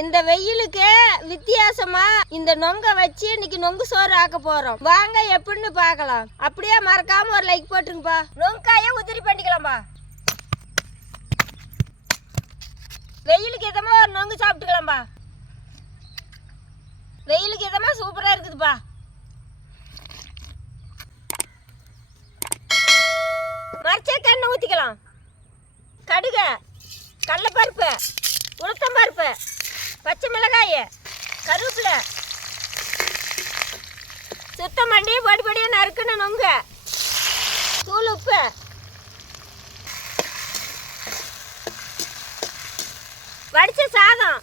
இந்த வெயிலுக்கு வித்தியாசமா இந்த நொங்க வச்சு இன்னைக்கு நொங்கு சோறு ஆக்க போறோம். வாங்க எப்படின்னு பார்க்கலாம். அப்படியே மறக்காம ஒரு லைக் போட்டுருங்கப்பா. நொங்காய உதிரி பண்ணிக்கலாம்பா. வெயிலுக்கு இதமா ஒரு நொங்கு சாப்பிட்டுக்கலாம்பா. வெயிலுக்கு இதமா சூப்பரா இருக்குதுப்பா. மரச்சக்க எண்ணெய் ஊற்றிக்கலாம். கடுகு, கடலைப்பருப்பு, உளுத்தம்பருப்பு, பச்சை மிளகாய், கருவேப்பிலை, சுத்தம் பண்ணி பொடி பொடியாக நறுக்குன்னு நொங்க, தூள் உப்பு, வடித்த சாதம்,